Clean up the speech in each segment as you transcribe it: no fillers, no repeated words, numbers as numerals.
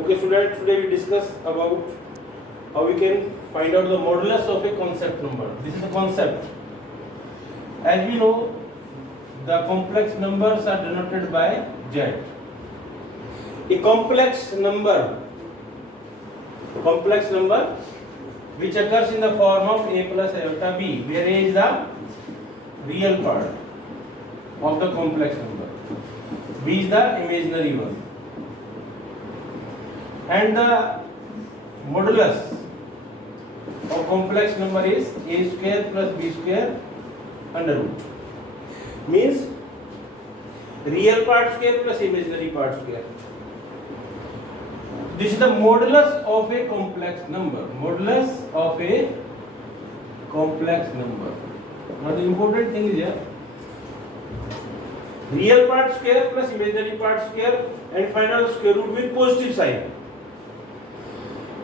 Okay, students, today we discuss about how we can find out the modulus of a concept number. This is a concept. As we know, the complex numbers are denoted by Z. A complex number which occurs in the form of a plus iota b, where a is the real part of the complex number, b is the imaginary one, and the modulus of complex number is a square plus b square under root, means real part square plus imaginary part square. This is the modulus of a complex number. Modulus of a complex number. Now the important thing is here, real part square plus imaginary part square, and find out the square root with positive sign.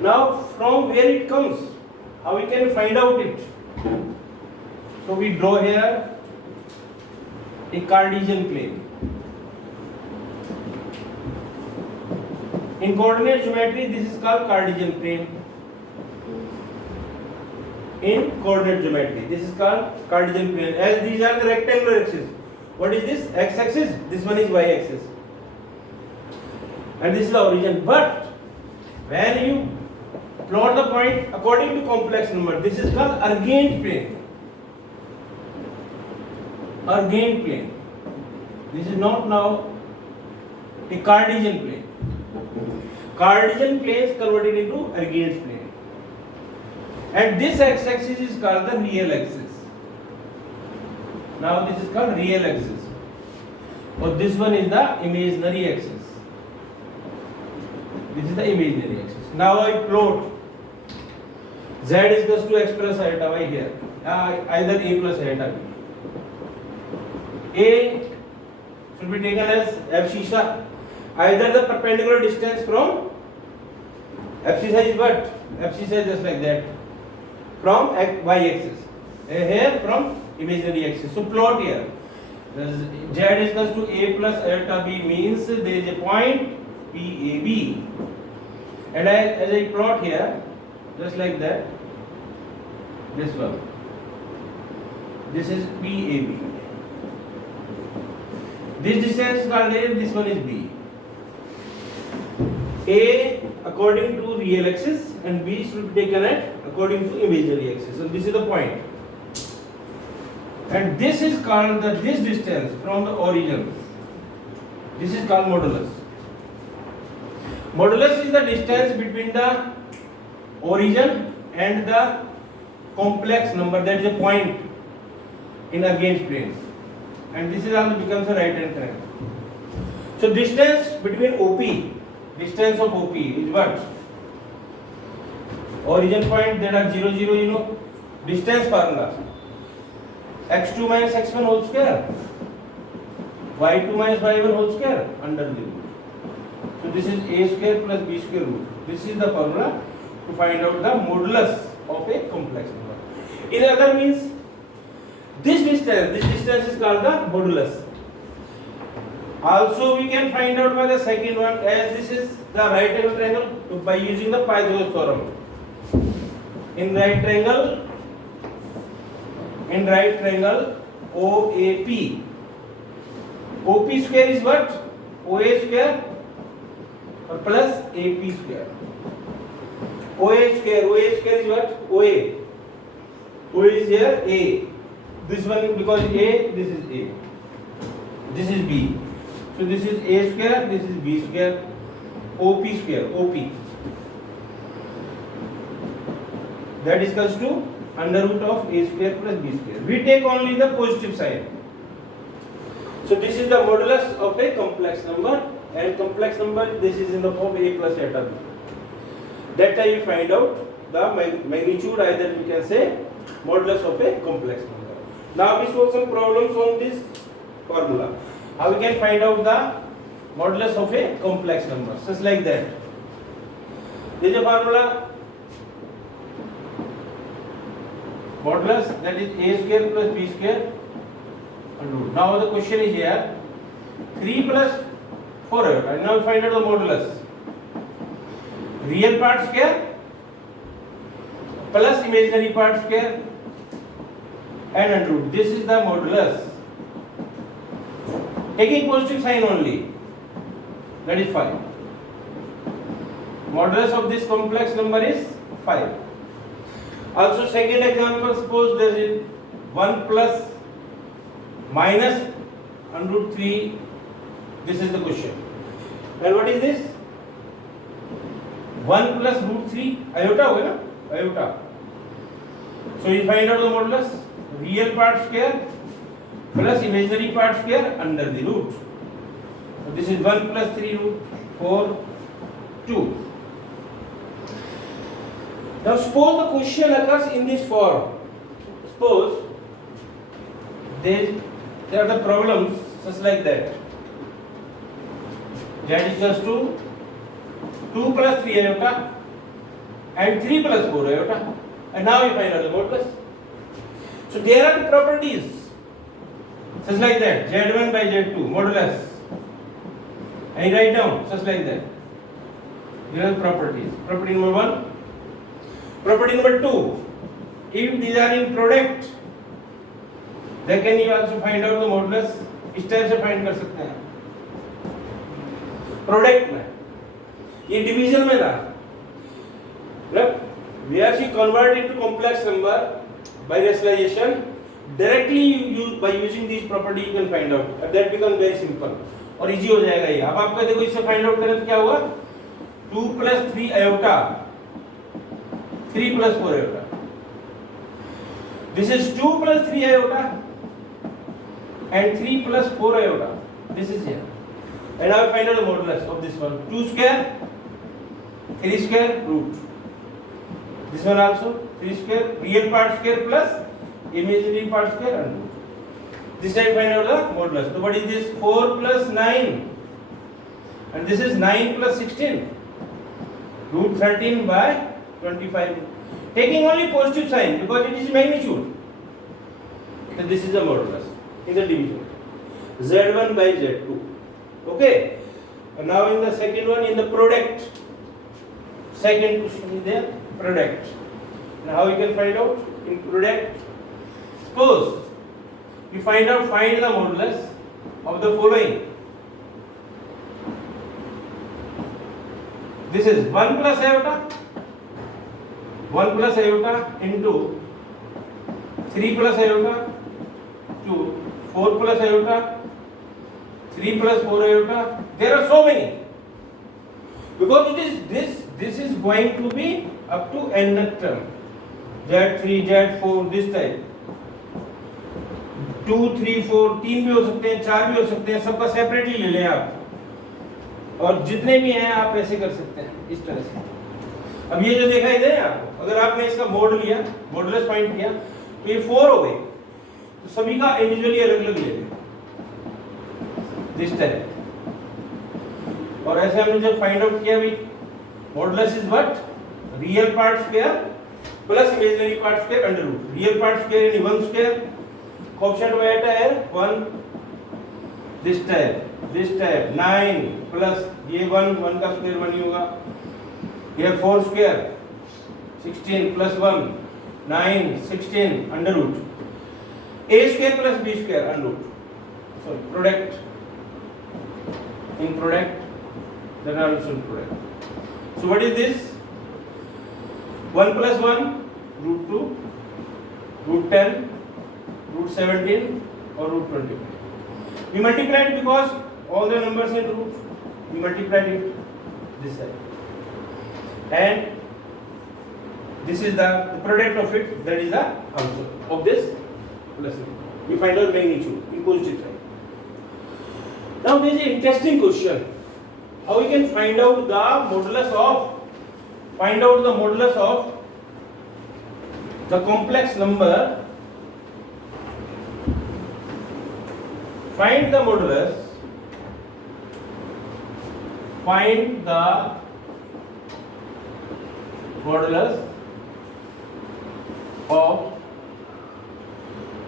Now from where it comes, how we can find out it? So we draw here a Cartesian plane. In coordinate geometry, this is called Cartesian plane. In coordinate geometry, this is called Cartesian plane. As these are the rectangular axes. What is this? X-axis. This one is Y-axis. And this is the origin. But when you plot the point according to complex number, this is called Argand plane. Argand plane. This is not now a Cartesian plane. Cartesian plane is converted into Argand plane. And this x-axis is called the real axis. Now this is called real axis. Or this one is the imaginary axis. This is the imaginary axis. Now I plot z is equals to x plus iota y here. Either a plus iota b. A should be taken as abscissa. Either the perpendicular distance from abscissa is what? Abscissa is just like that. From y-axis. Here from imaginary axis. So plot here. Z is equals to a plus iota b means there is a point PAB. And as I plot here, just like that, this one. This is PAB. This distance is called A, this one is B. A according to real axis and B should be taken at according to imaginary axis. So this is the point. And this is called this distance from the origin. This is called modulus. Modulus is the distance between the origin and the complex number, that is a point in Argand plane. And this is also becomes a right hand triangle. So distance between OP, distance of OP is what? Origin point, that are 0, 0, you know. Distance formula. x2 minus x1 whole square. y2 minus y1 whole square under the root. So this is a square plus b square root. This is the formula to find out the modulus of a complex number. In other means, this distance is called the modulus. Also we can find out by the second one, as this is the right angle triangle, by using the Pythagoras theorem. In right triangle OAP. OP square is what? OA square or plus AP square. OA square is what? OA. OA is here A. This one because A, this is A. This is B. So this is A square, this is B square. OP square, OP. That is equals to under root of A square plus B square. We take only the positive sign. So this is the modulus of a complex number, and complex number, this is in the form A plus iota B. That time you find out the magnitude, either we can say modulus of a complex number. Now we solve some problems on this formula. How we can find out the modulus of a complex number, just like that. This is a formula. Modulus, that is a square plus b square under root. Now the question is here, 3 plus 4 iota. And now find out the modulus. real part square plus imaginary part square and under root. This is the modulus. Taking positive sign only, that is 5. Modulus of this complex number is 5. Also second example, suppose there is 1 plus minus under root 3. This is the question. And what is this? 1 plus root 3 iota होगा ना, iota. So you find out the modulus, real part square plus imaginary part square under the root. So this is 1 plus 3 root 4 2. Now suppose the question occurs in this form. Suppose there are the problems just like that. Z is equals to 2 plus 3 iota and 3 plus 4 iota, and now we find out the modulus. So there are the properties just like that, Z1 by Z2 modulus, and you write down just like that. Here are the properties. Property number 1. Property number 2, if these are in product, then can you also find out the modulus? इस type से find कर सकते हैं product में, ये division में था, मतलब where she convert into complex number by rationalization directly by using these property you can find out, and that becomes very simple और इजी हो जाएगा ये. अब आपका देखो इससे फाइंड आउट करें तो क्या होगा, 2 plus 3 iota 3 plus 4 iota. This is 2 plus 3 iota and 3 plus 4 iota. This is here. And now find out the modulus of this one. 2 square, 3 square, root. This one also 3 square, real part square plus imaginary part square and root. This time find out the modulus. So what is this? 4 plus 9. And this is 9 plus 16. Root 13 by 25. Taking only positive sign because it is magnitude. So this is the modulus in the division. Z1 by Z2. Okay. And now in the second one, in the product. Second question is there, product. Now how you can find out in product? Suppose you find the modulus of the following. This is 1 plus iota into 3 plus iota to 4 plus iota, 3 plus 4 iota. There are so many. Because it is this is going to be up to nth term. Z3, Z4, this type. 2, 3, 4, 3 भी हो सकते हैं, 4 भी हो सकते हैं, सबका separately ले लें आप. और जितने भी हैं आप ऐसे कर सकते हैं इस तरह से. अब ये जो दिखाई दे रहा है आपको, अगर आपने इसका मोड लिया, मॉडुलस फाइंड किया, तो ये 4 हो गए. तो सभी का इंडिविजुअली अलग अलग ले लें दिस टाइप. और ऐसे हमने जब फाइंड आउट किया भी, modulus is what, real part square plus imaginary part square under root. Real part square यानी 1 स्क्वायर, कोएफिशिएंट में आता है 1, दिस टाइप 9 प्लस ये 1 का स्क्वायर 1 ही होगा. Here 4 square 16 plus 1 9 16 under root. A square plus B square under root. So product in product, then also in product. So what is this? 1 plus 1 root 2, root 10, root 17 or root 25. We multiplied because all the numbers in root. We multiplied it this side. And this is the product of it, that is the answer of this lesson. We find out magnitude in positive sign. Now there is an interesting question. How we can find out the modulus of the complex number. Find the modulus of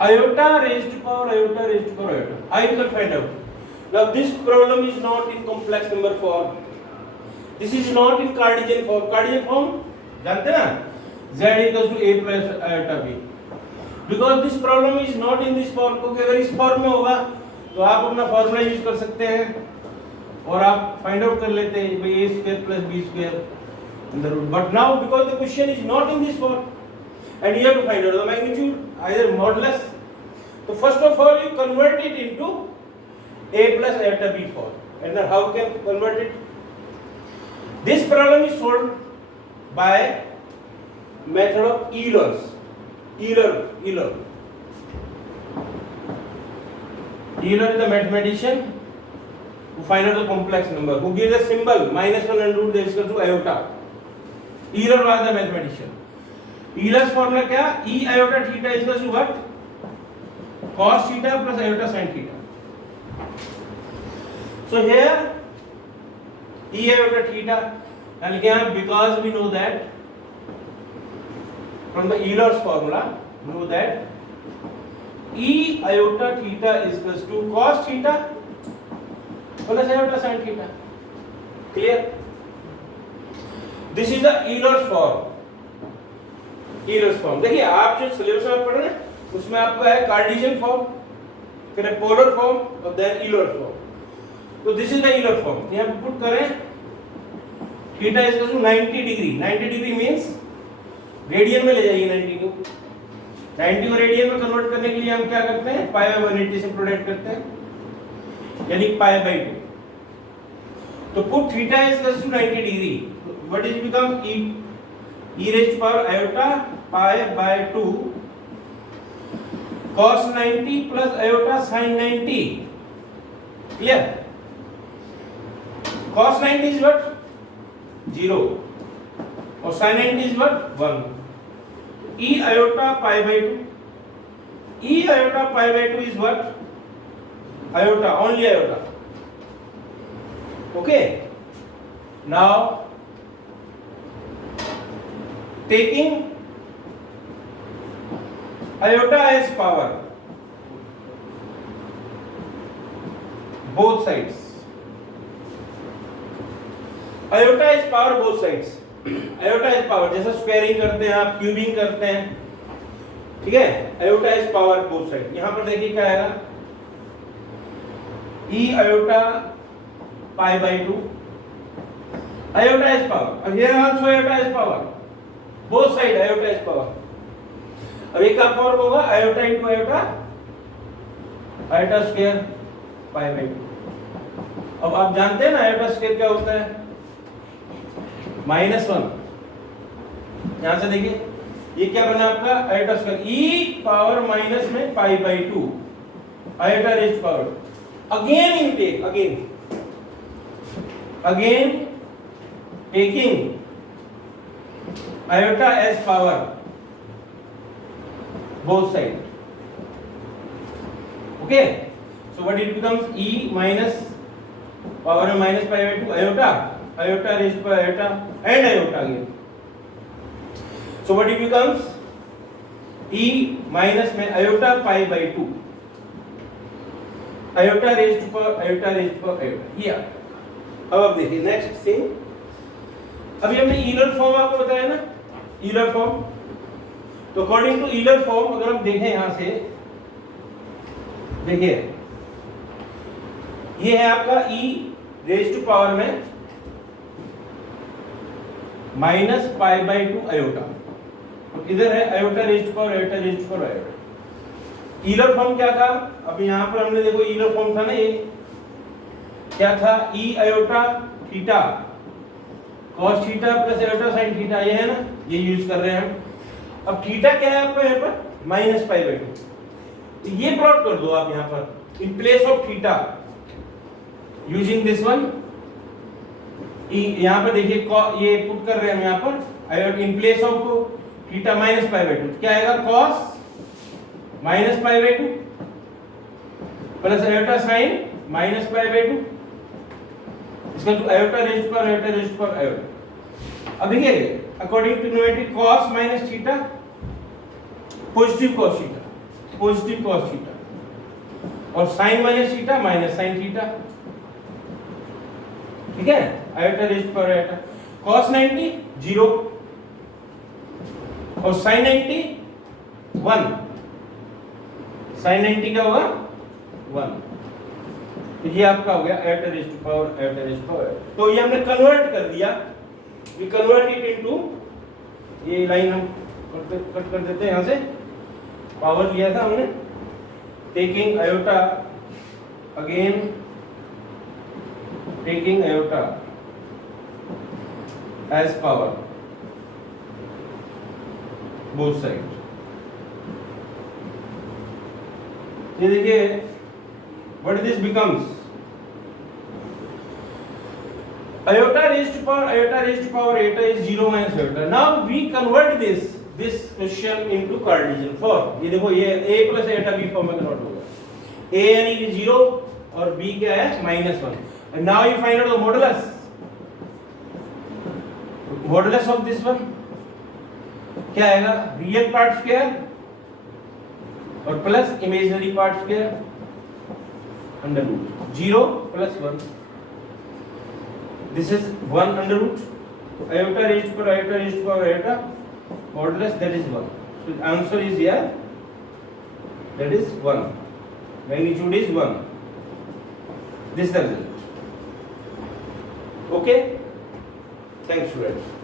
iota raised to power iota. How you can find out? Now this problem is not in complex number form. This is not in Cartesian form. Cartesian form जानते हैं ना, z equals to a plus iota b. Because this problem is not in this form. क्योंकि अगर इस form में होगा तो आप अपना फॉर्मूला यूज कर सकते हैं और आप फाइंड आउट कर लेते हैं भाई a square plus b square under root. But now because the question is not in this form and you have to find out the magnitude, either modulus. So first of all you convert it into a plus iota b form. And then how can you convert it? This problem is solved by method of Euler's. Euler is the mathematician who find out the complex number, who gives the symbol -1 under root is equal to iota. Euler was the mathematician. Euler's formula क्या? E iota theta is equal to what? Cos theta plus iota sin theta. So here E iota theta, and again because we know that from the Euler's formula, know that E iota theta is equal to cos theta plus iota sin theta. Clear? This is the Euler's form. Euler's form. देखिए आप जो syllabus में पढ़ रहे हैं उसमें आपको है कार्टेशियन फॉर्म, फिर है पोलर फॉर्म और देन यूलर फॉर्म. तो this is the Euler form. यहाँ पे पुट करें theta is equal to 90 degree. 90 degree means radian में ले जाइए 90 को. 90 को रेडियन में कन्वर्ट करने के लिए हम क्या करते हैं, पाई बाय 180 से प्रोडक्ट करते हैं, यानी पाई बाय 2. तो put theta is equal to 90 degree. What is become e raised to power iota pi by 2 cos 90 plus iota sin 90. Clear? Cos 90 is what? 0 और sin 90 is what? 1. E iota pi by 2. E iota pi by 2 is what? Iota, only iota. Okay? Now taking iota as power both sides. Iota is power both sides. Iota is power, जैसा squaring करते हैं आप, cubing करते हैं, ठीक है. iota is power both sides. यहां पर देखिए क्या आएगा, e iota pi by 2. Iota is power. And here also iota is power. Both side iota is power. अब एक का फॉर्म होगा iota into iota, iota square pi by 2. अब आप जानते हैं ना आयोटा स्क्वायर क्या होता है, -1. यहां से देखिए ये क्या बना आपका iota square, e power minus में pi by 2 iota raised power. Again in take again taking iota as power both side. Okay, so what it becomes, e minus power में minus pi by 2 iota raised to iota and iota again. So what it becomes, e minus में iota pi by 2 iota raised to iota ये. अब आप देखिए next thing. अभी हमने Euler form आपको बताया ना, यूलर फॉर्म. तो अकॉर्डिंग टू यूलर फॉर्म अगर हम देखें यहां से, देखिए ये है आपका e रेज टू पावर में माइनस पाई बाय 2 आयोटा, और इधर है iota raise to power iota raise to power iota. Euler form क्या था, अब यहां पर हमने देखो यूलर फॉर्म था ना, ये क्या था, e iota theta cos theta plus iota sin theta, ये है ना, ये यूज कर रहे हैं हम. अब थीटा क्या है आपको यहाँ पर माइनस पाई बाय 2. तो ये प्लॉट कर दो आप यहाँ पर इन place of theta using this one. यहाँ पर देखिए ये पुट कर रहे हैं हम यहाँ पर iota in place of theta minus pi by 2. क्या आएगा, cos minus pi by 2 plus iota sin minus pi by 2 इसका तो आयोटा रेज्ड पर आयोटा रेज्ड पर आयोटा. अब देखिए according to trigonometry cos minus theta positive cos theta और sin minus theta minus sin theta. ठीक है, iota raised power iota. cos 90 0 और sin 90 1, sin 90 क्या होगा 1। तो ये आपका हो गया iota raised power iota raised power. तो ये हमने कन्वर्ट कर दिया, वी कन्वर्ट इट इनटू, ये लाइन हम कट कर देते हैं यहाँ से, पावर लिया था हमने, taking iota again, taking iota as power both side. ये देखिए what this becomes, iota raised to power iota raised to power eta is 0 minus iota. Now we convert this question into Cartesian form. ये देखो, ये a plus iota b form में convert होगा, a यानी कि 0 और b क्या है -1। and now you find out the modulus of this one क्या आएगा, रियल पार्ट स्क्वायर और plus imaginary part square under root 0 plus 1। This is 1 under root iota raised to power iota modulus, that is 1. So the answer is here, that is 1, magnitude is 1. This is the result. Okay, thanks students.